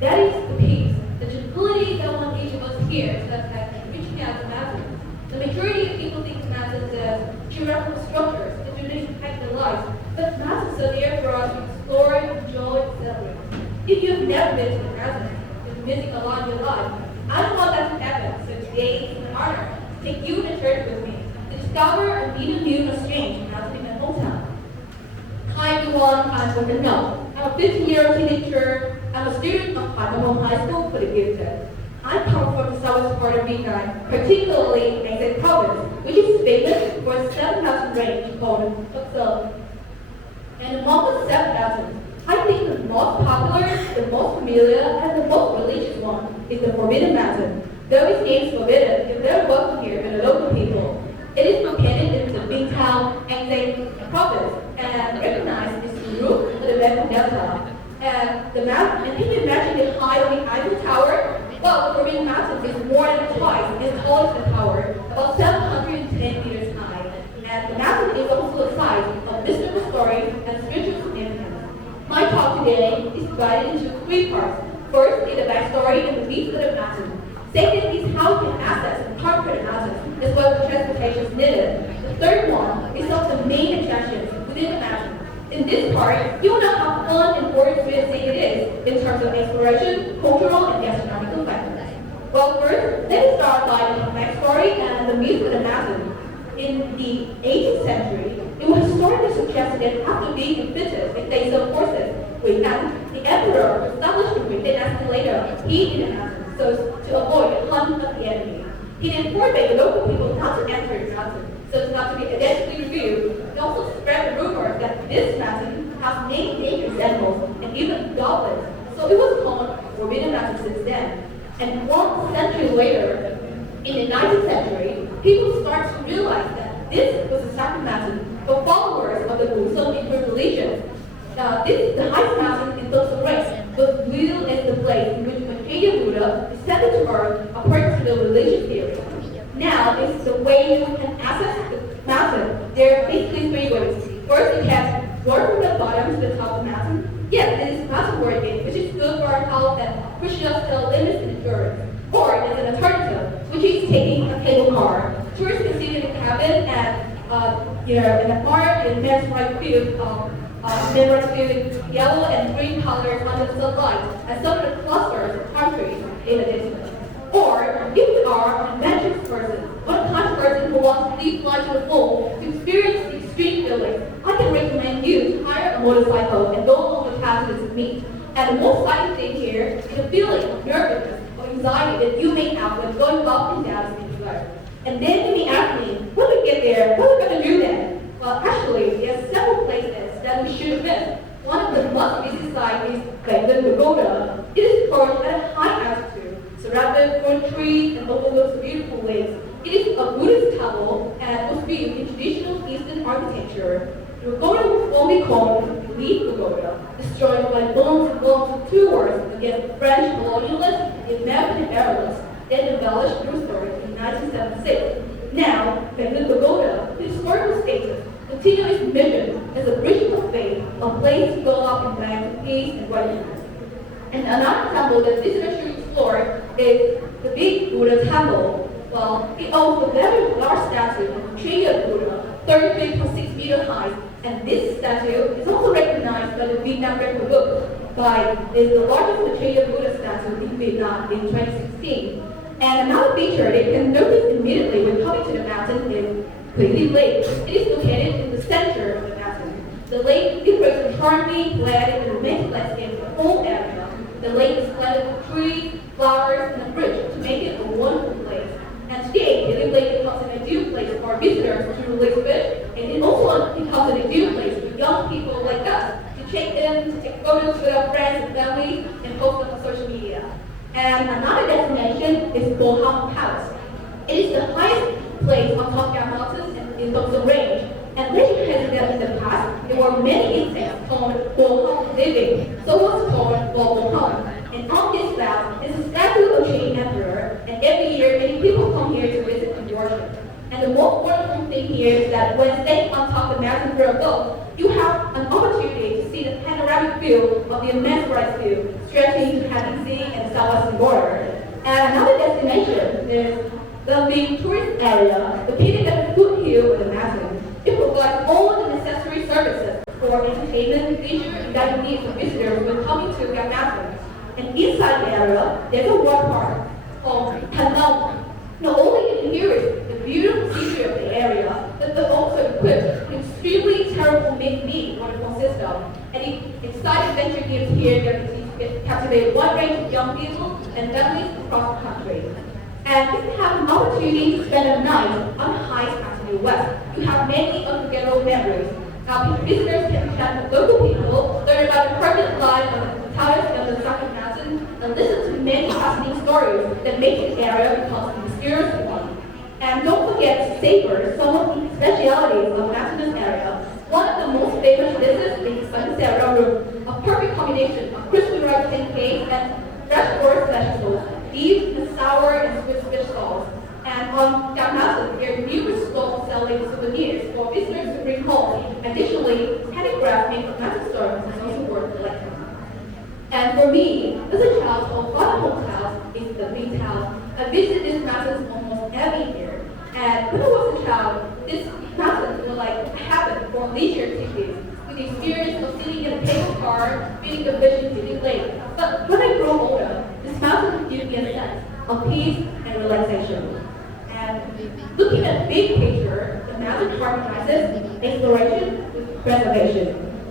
That is the peace, the tranquility that one each of us here that has reaching out to mountains. The majority of people think of mountains as geographical structures that do not impact their lives, but mountains are there for us to explore, enjoy, and celebrate. If you have never been to the mountains, been missing a lot in your life, I don't want that to happen, so today it's an honor to take you to church with me to discover and meet a new and strange mountain in my hometown. Hi everyone, I'm Ngọc. I'm a 15-year-old teenager. I'm a student of High School for the Gifted. I come from the southwest part of Vietnam, particularly An Giang province, which is famous for its 7,000 range called Bắc. And among the 7,000, I think the most popular, the most familiar, and the most religious one is the Forbidden Mountain. Though its name is forbidden, it's very welcome here by the local people. It is located in the big town An Giang province and recognized as the root of the Mekong Delta. And the mountain, and can you imagine the height of the Eiffel Tower? Well, the Forbidden Mountain is more than twice as tall as the tower, about 710 meters high. And the mountain is also the site of mystical stories and spiritual significance. My talk today is divided into 3 parts. First is the backstory and the myths of the mountain. Second is how you can access and conquer the mountain, as well as transportation is needed. The third one is some of the main attractions within the mountain. In this part, you will know how fun and worth-building it is in terms of exploration, cultural, and gastronomical factors. Well, first, let's start by the backstory and the myth of the mountain. In the 18th century, it was historically suggested that after being defeated in the Song forces, Wei Nan, the emperor, established the Wei dynasty later, hid in the mountain so as to avoid the hunt of the enemy. He then forbade the local people not to enter the mountain, so as not to be identically revealed. He also spread the rumor that this mountain has many dangerous animals and even goblins, so it was called Forbidden Mountain since then. And 1 century later, in the 19th century, people started to realize that this was a sacred mountain for followers of the Buddhism religion. The highest mountain in the race was viewed as the place in which Mahavira Buddha descended to earth according to the religious theory. Now is the way you can access the mountain. There are basically 3 ways. First, you can walk from the bottom to the top of the mountain. Yes, it is mountain working, which is good for our health and pushes us to the limits and endurance. Or there's an alternative, which is taking a cable car. Tourists can sit in the cabin and in the park in mesmerized field, with yellow and green colors under the sunlight, and some of the clusters of palm trees in the distance. Or if you are an adventurous person, or a kind of person who wants to leave life to the full to experience the extreme feelings, I can recommend you to hire a motorcycle and go on the passes with me. And the most exciting thing here is the feeling of nervousness or anxiety that you may have when going up and down the road. And then you may ask me, when we get there, what are we going to do then? Well, actually, there are several places that we should visit. One of the must-visit sites is Bangladesh Pagoda. It is perched at a high altitude, surrounded by trees and overlooks beautiful lakes. It is a Buddhist temple and was built in traditional Eastern architecture. The pagoda was formerly called Leaf Pagoda, destroyed by bombs and bombs of 2 wars against French colonialists, the American imperialists, then embellished through story in 1976. Now, Bangladesh Pagoda, the historical status, continue its mission as a bridge of faith, a place to go up and back to peace and righteousness. And another temple that visitors should explore is the Big Buddha Temple. Well, it owns a very large statue of the tree of Buddha, 33.6 meters high, and this statue is also recognized by the Vietnam Record Book is the largest tree of Buddha statue in Vietnam in 2016. And another feature that you can notice immediately when coming to the mountain is Queen Lake. It is located in the center of the mountain. The lake decorates a charming, glad, and romantic landscape of the whole area. The lake is planted with trees, flowers, and a bridge to make it a wonderful place. And today, Queen Lake becomes an ideal place for visitors to relax with, and it also becomes an ideal place for young people like us to check in, to take photos with our friends and families, and post them on social media. And another destination is Bo Hong House. It is the highest place on top of our mountains in terms of range. And legend has it that in the past, there were many insects called Bo Hong living, so it was called Bo Hong. And on this mount is a statue of Chinese emperor, and every year many people come here to visit and worship. And the most wonderful thing here is that when standing on top of the mountain for a boat, you have an opportunity to see the panoramic view view of the immense rice field stretching to Happy Sea and the southwestern border. And another destination is the big tourist area, located at the foothill of the mountain. It provides all the necessary services for entertainment, leisure, and guided needs of visitors when coming to Gap Mountain. And inside the area, there's a water park called Vòng. Not only it inherits the beautiful scenery of the area, but they're also equipped with extremely terrible make-me waterfall system. And the exciting adventure games here that captivate a wide range of young people and families across the country. And if you have an opportunity to spend a night on the hikes out to the west, you have many unforgettable memories. Visitors can chat with local people, learn about the permanent life of the towers of the Second Mountain, and listen to many fascinating stories that make this area become a mysterious one. And don't forget to savor some of the specialities of the mountainous area. One of the most famous dishes is a perfect combination of crispy rice pancakes and fresh forest vegetables, beef and sour and Swiss fish sauce. And on Gap Mountain, there are numerous stalls selling souvenirs for visitors to bring home. Additionally, handicraft made from mountain stones is also worth collecting. And for me, as a child, my hometown is the big town. I visit these mountains almost every year. And when I was a child, this mountain was like heaven for leisure activities, with the experience of sitting in a paper car, feeling the vision to the lake. But when I grow older, this mountain gives me a sense of peace and relaxation. And looking at the big picture, the mountain harmonizes exploration with preservation.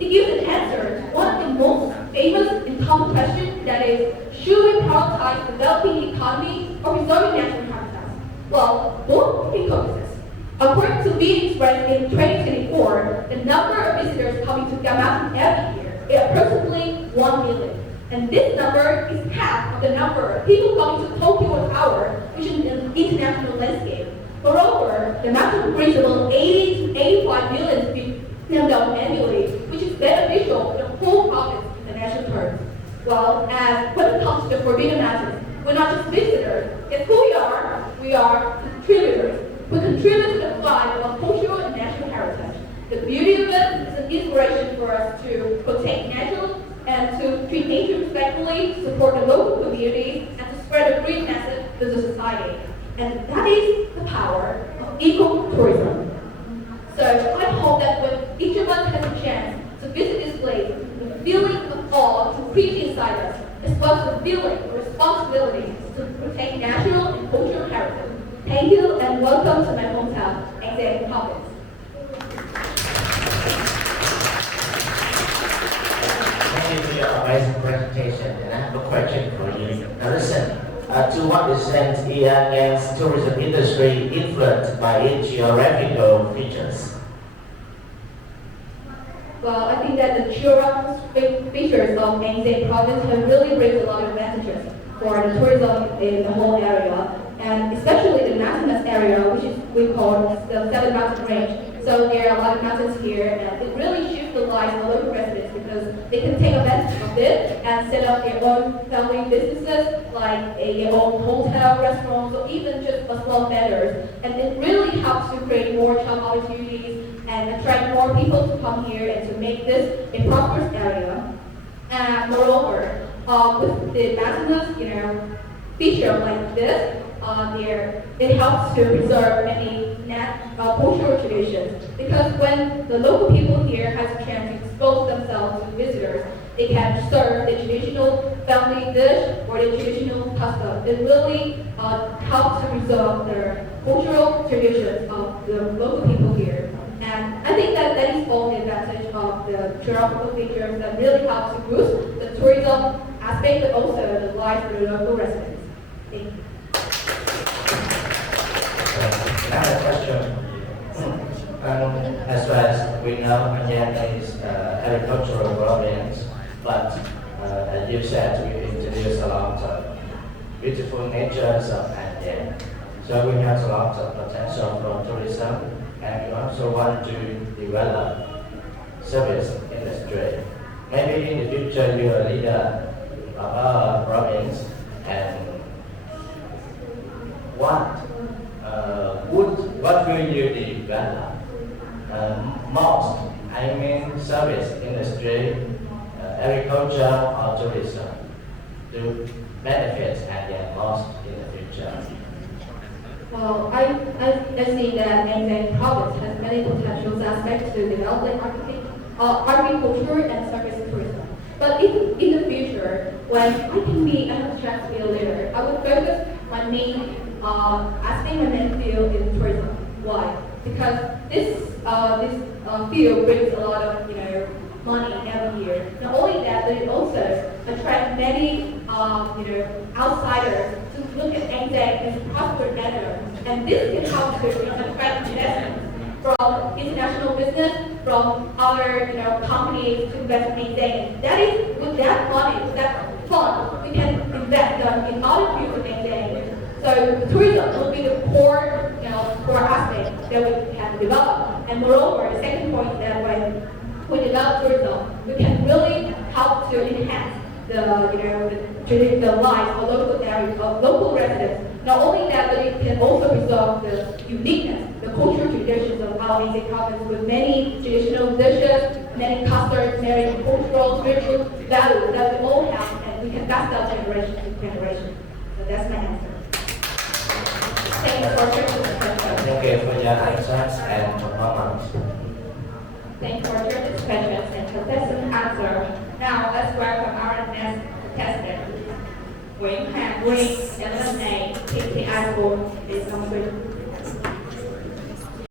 It gives an answer to one of the most famous and common questions, that is, should we prioritize developing the economy or preserving natural habitats? Well, both encompasses. According to Biện Express in 2024, the number of visitors coming to Gap Mountain every year is approximately 1 million. And this number is half of the number of people coming to Tokyo Tower, which is an international landscape. Moreover, the mountain brings about 80 to 85 million people annually, which is beneficial for the whole province in the national terms. Well, as when it comes to the Forbidden Mountains, we're not just visitors. It's who we are. We are contributors. We contribute to the fight of our cultural and national heritage. The beauty of it is an inspiration for us to protect natural and to treat nature respectfully, to support the local communities, and to spread a green message to the society. And that is the power of eco-tourism. So I hope that when each of us has a chance to visit this place, the feeling of awe to creep inside us, as well as the feeling of responsibility to protect natural and cultural heritage. Thank you and welcome to my hometown, An Giang province. Thank you for your amazing presentation, and I have a question for you. Now listen, to what extent is An Giang's tourism industry influenced by its geographical features? Well, I think that the geographical features of An Giang province have really brings a lot of advantages for the tourism in the whole area, and especially the mountainous area, which is we call the Seven Mountain Range. So there are a lot of mountains here, and it really shifts the lives of local residents because they can take advantage of it and set up their own family businesses, like their own hotel, restaurants, or even just a small vendors. And it really helps to create more job opportunities and attract more people to come here and to make this a prosperous area. And moreover, with the mountainous, feature like this, it helps to preserve many cultural traditions. Because when the local people here has a chance to expose themselves to visitors, they can serve the traditional family dish or the traditional custom. It really helps to preserve the cultural traditions of the local people here. And I think that is all the advantage of the geographical features that really helps to boost the tourism aspect, but also the life for the local residents. Thank you. Another question. As far as we know, An Giang is agricultural province, but as you said, we introduced a lot of beautiful natures of An Giang. So we have a lot of potential for tourism, and we also want to develop service industry. Maybe in the future you are a leader of our province, and what will you develop most? I mean service industry, agriculture or tourism do benefit and get lost in the future? Well, I see that An Giang province has many potential aspects to develop agriculture and service tourism. But in the future, when I can be an abstract field leader, I would focus my main aspect, my main field in tourism. Why? Because this field brings a lot of money every year. Not only that, but it also attracts many outsiders to look at An Giang as a prosperous manner, and this can help to attract investment from international business, from other companies to invest in An Giang. That is, with that money, with that fund, we can invest in other fields of An Giang. So tourism will be the core aspect that we can develop. And moreover, the second point is that when we develop tourism, we can really help to enhance the lives of local areas, of local residents. Not only that, but it can also preserve the uniqueness, the cultural traditions of our An Giang province with many traditional dishes, many customs, many cultural, spiritual values that we all have, and we can pass that generation to generation. So that's my answer. Thank you for your question. Thank you for your answers and performance. Thank you for your questions and contestant answer. Now let's welcome our next contestant. Nguyễn Hoàng Nguyên, 11A, TTI School, is on